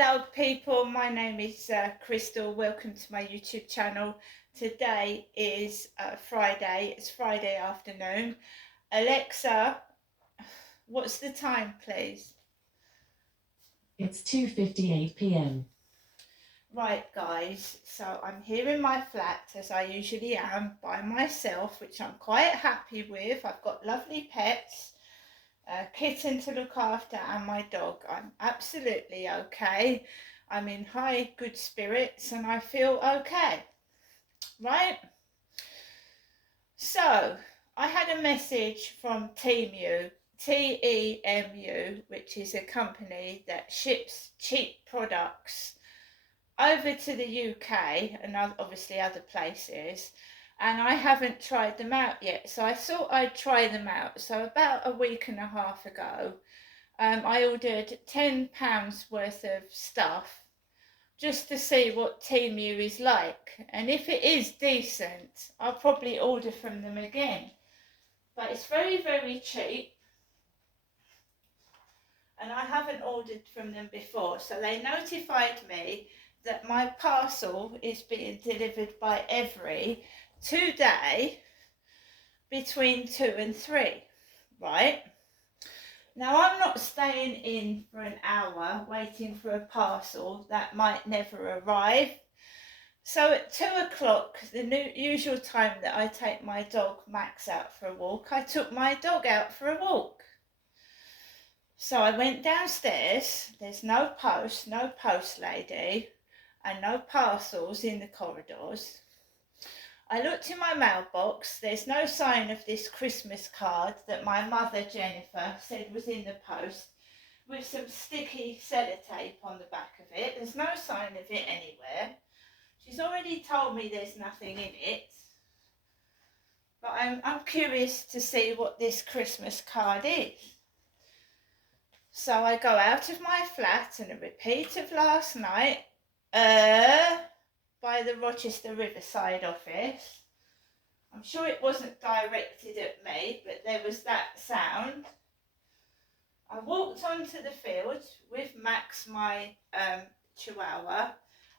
Hello people, my name is Crystal. Welcome to my YouTube channel. Today is Friday. It's Friday afternoon. Alexa, what's the time, please? It's 2:58 p.m. Right, guys, so I'm here in my flat as I usually am by myself, which I'm quite happy with. I've got lovely pets, a kitten to look after, and my dog. I'm absolutely okay. I'm in high good spirits and I feel okay, right? So I had a message from Temu, TEMU, which is a company that ships cheap products over to the UK and obviously other places, and I haven't tried them out yet. So I thought I'd try them out. So about a week and a half ago, I ordered £10 worth of stuff just to see what Temu is like. And if it is decent, I'll probably order from them again. But it's very, very cheap. And I haven't ordered from them before. So they notified me that my parcel is being delivered by Every today between 2 and 3, right? Now, I'm not staying in for an hour waiting for a parcel that might never arrive. So at 2 o'clock, the usual time that I take my dog Max out for a walk, I took my dog out for a walk. So I went downstairs. There's no post lady, and no parcels in the corridors. I looked in my mailbox. There's no sign of this Christmas card that my mother, Jennifer, said was in the post with some sticky sellotape on the back of it. There's no sign of it anywhere. She's already told me there's nothing in it. But I'm curious to see what this Christmas card is. So I go out of my flat and a repeat of last night, by the Rochester Riverside office. I'm sure it wasn't directed at me, but there was that sound. I walked onto the field with Max, my chihuahua,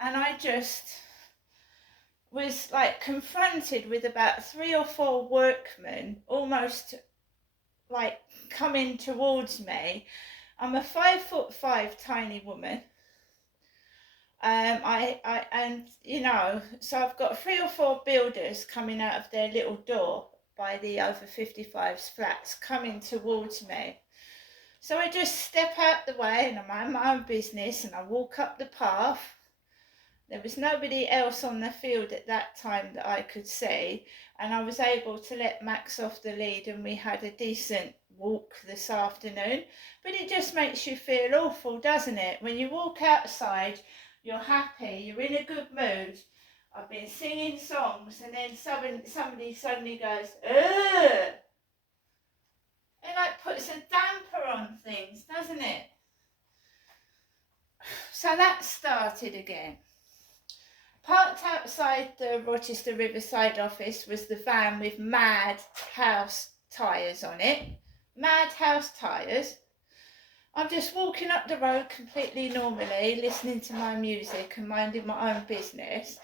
and I just was like confronted with about 3 or 4 workmen almost like coming towards me. I'm a 5'5" tiny woman. And so I've got 3 or 4 builders coming out of their little door by the over 55s flats coming towards me. So I just step out the way and I mind my own business and I walk up the path. There was nobody else on the field at that time that I could see, and I was able to let Max off the lead and we had a decent walk this afternoon. But it just makes you feel awful, doesn't it? When you walk outside, you're happy, you're in a good mood. I've been singing songs and then somebody suddenly goes, ugh! It like puts a damper on things, doesn't it? So that started again. Parked outside the Rochester Riverside office was the van with Mad House tyres on it. Mad House tyres. I'm just walking up the road completely normally, listening to my music and minding my own business.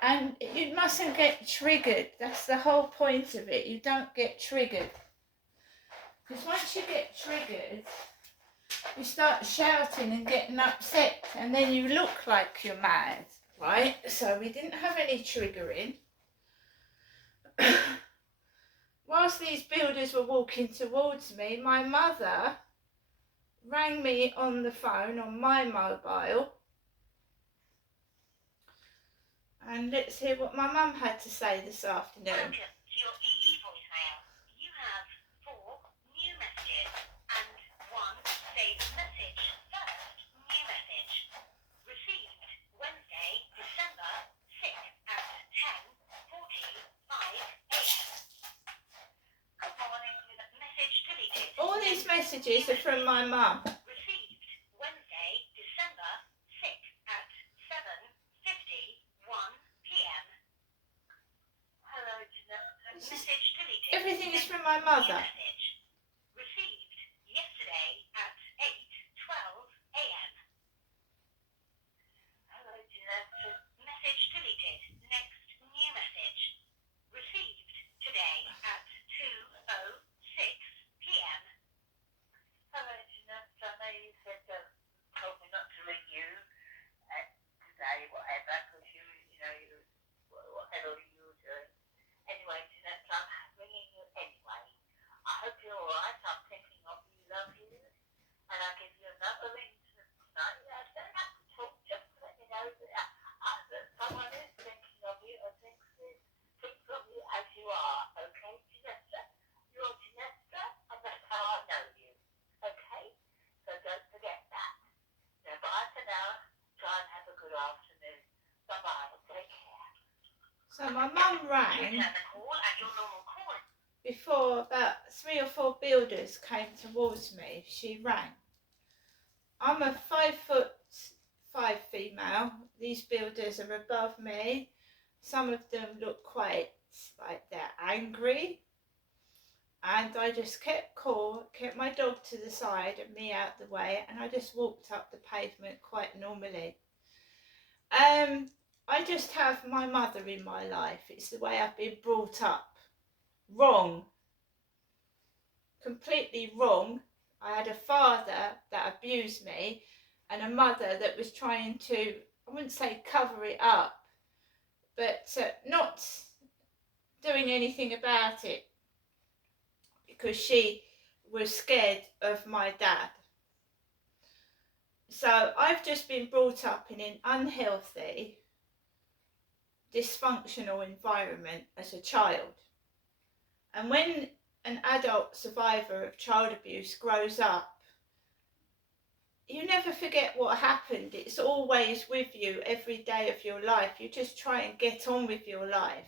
And you mustn't get triggered. That's the whole point of it. You don't get triggered. Because once you get triggered, you start shouting and getting upset, and then you look like you're mad. Right, so we didn't have any triggering. Whilst these builders were walking towards me, my mother rang me on the phone on my mobile. And let's hear what my mum had to say this afternoon. Welcome to your EE voicemail. You have 4 new messages and 1 saved message. First new message. Received Wednesday, December 6th at 10:45 a.m. Good morning. Message deleted. All these messages are from my mum. Received Wednesday, December 6th at 7:51 p.m. Hello, message deleted. Everything is from my mother. Message received yesterday at 8:12 a.m. rang return the call at your normal call. before about 3 or 4 builders came towards me. She rang. I'm a 5'5" female. These builders are above me. Some of them look quite like they're angry. And I just kept cool, kept my dog to the side and me out the way, and I just walked up the pavement quite normally. I just have my mother in my life. It's the way I've been brought up. Wrong. Completely wrong. I had a father that abused me and a mother that was trying to, I wouldn't say cover it up, but not doing anything about it because she was scared of my dad. So I've just been brought up in an unhealthy, dysfunctional environment as a child. And when an adult survivor of child abuse grows up, you never forget what happened. It's always with you every day of your life. You just try and get on with your life.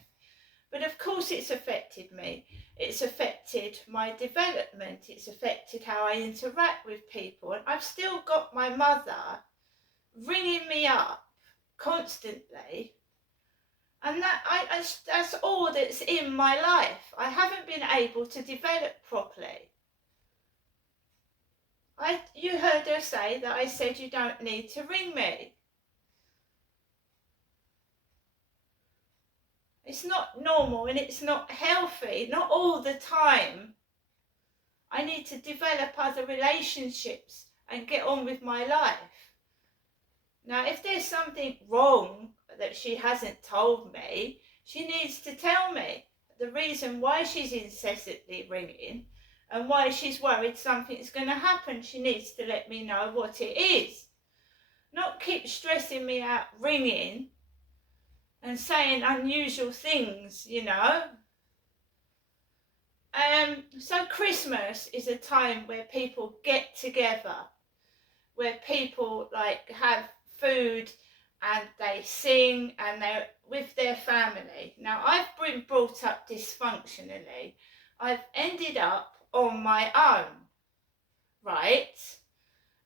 But of course it's affected me. It's affected my development. It's affected how I interact with people. And I've still got my mother ringing me up constantly. And that's all that's in my life. I haven't been able to develop properly. You heard her say that I said you don't need to ring me. It's not normal and it's not healthy, not all the time. I need to develop other relationships and get on with my life. Now, if there's something wrong that she hasn't told me, she needs to tell me the reason why she's incessantly ringing and why she's worried something's going to happen. She needs to let me know what it is. Not keep stressing me out ringing and saying unusual things, you know. So Christmas is a time where people get together, where people like have food and they sing and they're with their family. Now, I've been brought up dysfunctionally. I've ended up on my own, right?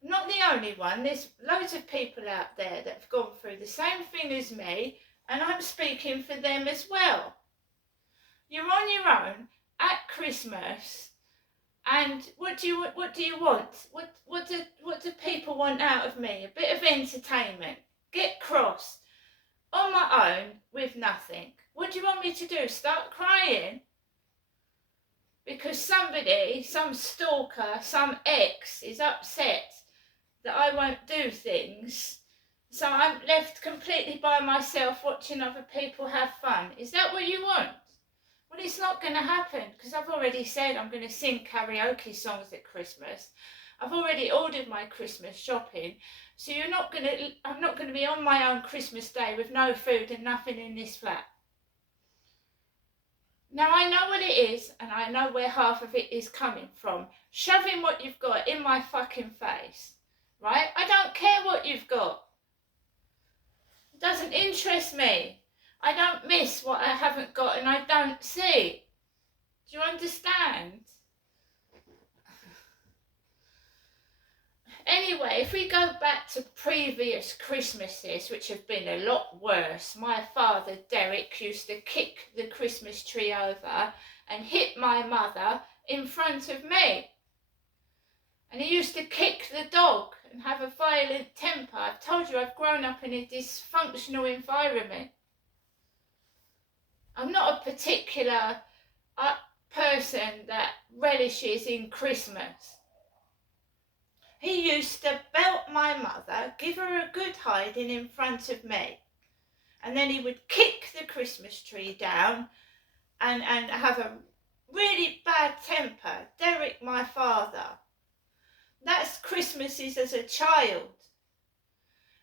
I'm not the only one. There's loads of people out there that have gone through the same thing as me, and I'm speaking for them as well. You're on your own at Christmas, and what do you want? What do people want out of me? A bit of entertainment. Get cross. On my own with nothing. What do you want me to do? Start crying? Because somebody, some stalker, some ex is upset that I won't do things. So I'm left completely by myself watching other people have fun. Is that what you want? Well, it's not going to happen because I've already said I'm going to sing karaoke songs at Christmas. I've already ordered my Christmas shopping. So I'm not going to be on my own Christmas Day with no food and nothing in this flat. Now I know what it is and I know where half of it is coming from. Shoving what you've got in my fucking face, right? I don't care what you've got. It doesn't interest me. I don't miss what I haven't got and I don't see. Do you understand? Anyway, if we go back to previous Christmases, which have been a lot worse, my father, Derek, used to kick the Christmas tree over and hit my mother in front of me. And he used to kick the dog and have a violent temper. I've told you I've grown up in a dysfunctional environment. I'm not a particular person that relishes in Christmas. He used to belt my mother, give her a good hiding in front of me. And then he would kick the Christmas tree down and have a really bad temper. Derek, my father. That's Christmases as a child.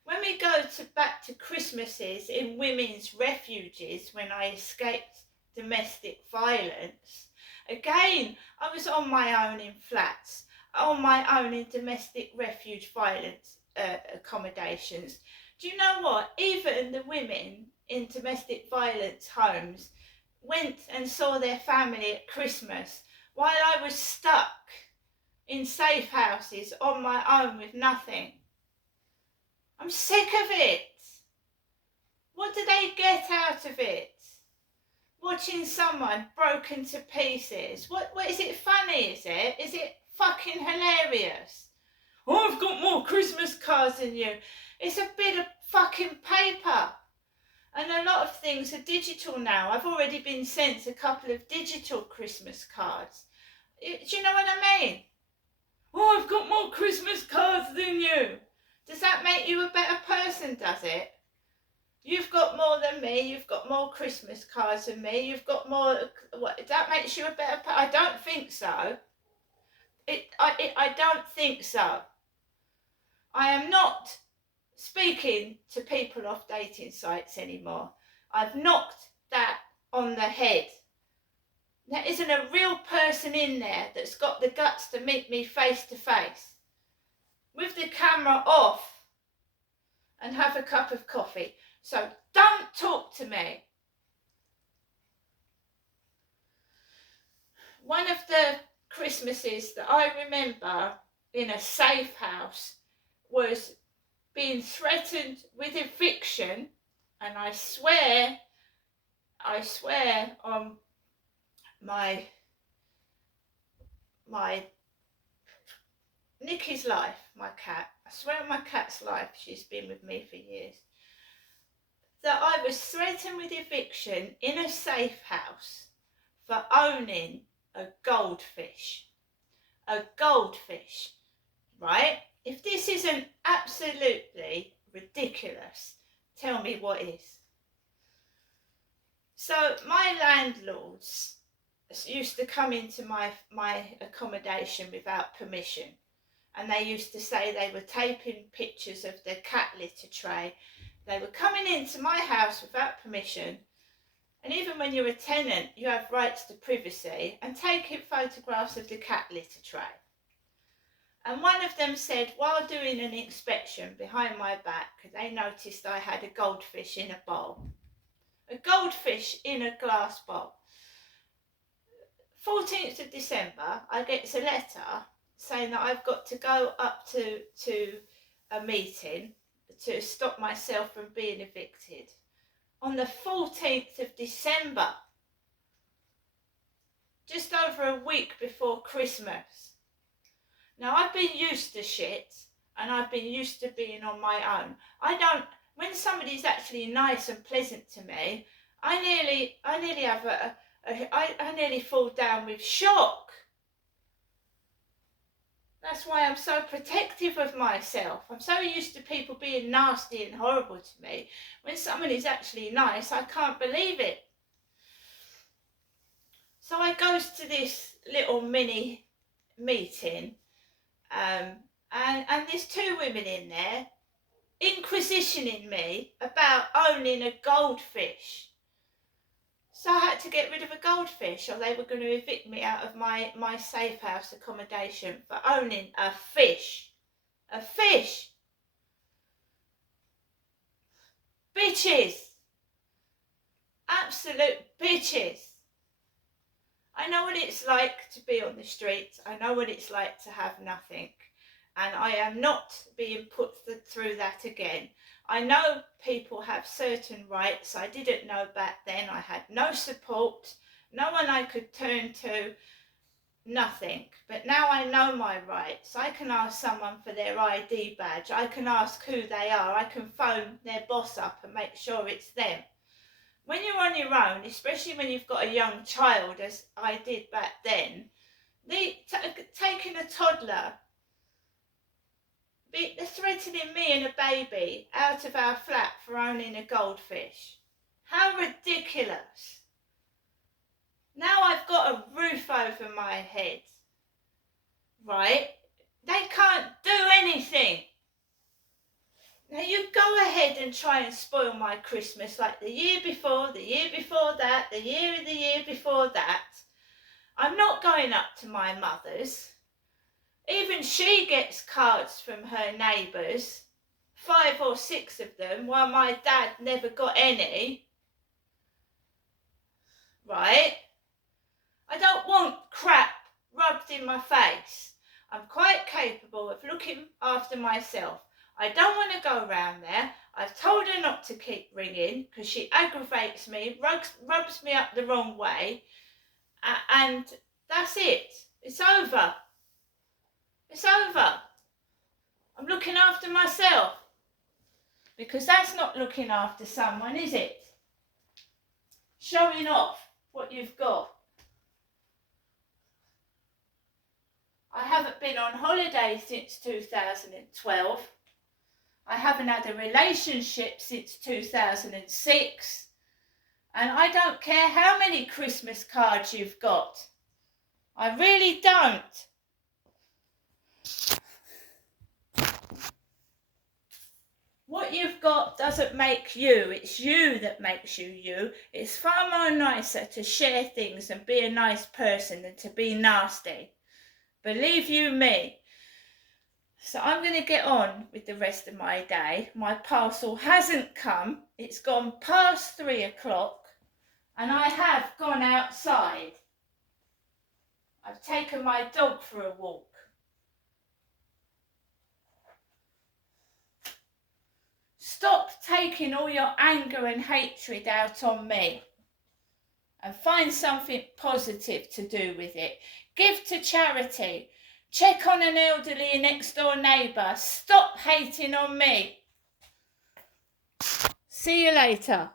When we go back to Christmases in women's refuges when I escaped domestic violence, again, I was on my own in flats. On my own in domestic refuge violence accommodations. Do you know what? Even the women in domestic violence homes went and saw their family at Christmas while I was stuck in safe houses on my own with nothing. I'm sick of it. What do they get out of it? Watching someone broken to pieces. What is it funny, is it? Is it fucking hilarious? Oh, I've got more Christmas cards than you. It's a bit of fucking paper. And a lot of things are digital now. I've already been sent a couple of digital Christmas cards. Do you know what I mean? Oh, I've got more Christmas cards than you. Does that make you a better person, does it? You've got more than me. You've got more Christmas cards than me. You've got more. What? That makes you a better person? I don't think so. I don't think so. I am not speaking to people off dating sites anymore. I've knocked that on the head. There isn't a real person in there that's got the guts to meet me face to face with the camera off and have a cup of coffee. So don't talk to me. One of the Christmases that I remember in a safe house was being threatened with eviction, and I swear on my Nikki's life, my cat, I swear on my cat's life, she's been with me for years, that I was threatened with eviction in a safe house for owning a goldfish. A goldfish, right? If this isn't absolutely ridiculous, tell me what is. So my landlords used to come into my accommodation without permission, and they used to say they were taping pictures of the cat litter tray. They were coming into my house without permission, and even when you're a tenant, you have rights to privacy, and taking photographs of the cat litter tray. And one of them said, while doing an inspection behind my back, they noticed I had a goldfish in a bowl. A goldfish in a glass bowl. 14th of December, I get a letter saying that I've got to go up to a meeting to stop myself from being evicted. On the 14th of December, just over a week before Christmas. Now, I've been used to shit, and I've been used to being on my own. When somebody's actually nice and pleasant to me, I nearly have I nearly fall down with shock. That's why I'm so protective of myself. I'm so used to people being nasty and horrible to me. When someone is actually nice, I can't believe it. So I goes to this little mini meeting, and there's two women in there inquisitioning me about owning a goldfish. So I had to get rid of a goldfish, or they were going to evict me out of my safe house accommodation for owning a fish. A fish! Bitches! Absolute bitches! I know what it's like to be on the streets. I know what it's like to have nothing. And I am not being put through that again. I know people have certain rights. I didn't know back then. I had no support, no one I could turn to, nothing. But now I know my rights. I can ask someone for their ID badge. I can ask who they are. I can phone their boss up and make sure it's them. When you're on your own, especially when you've got a young child, as I did back then, taking a toddler, threatening me and a baby out of our flat for owning a goldfish. How ridiculous. Now I've got a roof over my head, right? They can't do anything. Now you go ahead and try and spoil my Christmas like the year before that, the year before that. I'm not going up to my mother's. Even she gets cards from her neighbours, 5 or 6 of them, while my dad never got any. right? I don't want crap rubbed in my face. I'm quite capable of looking after myself. I don't want to go round there. I've told her not to keep ringing because she aggravates me, rubs me up the wrong way, and that's it. It's over. It's over. I'm looking after myself. Because that's not looking after someone, is it? Showing off what you've got. I haven't been on holiday since 2012. I haven't had a relationship since 2006. And I don't care how many Christmas cards you've got. I really don't. What you've got doesn't make you. It's you that makes you you. It's far more nicer to share things and be a nice person than to be nasty. Believe you me. So I'm going to get on with the rest of my day. My parcel hasn't come. It's gone past 3 o'clock and I have gone outside. I've taken my dog for a walk. Stop taking all your anger and hatred out on me and find something positive to do with it. Give to charity. Check on an elderly next door neighbour. Stop hating on me. See you later.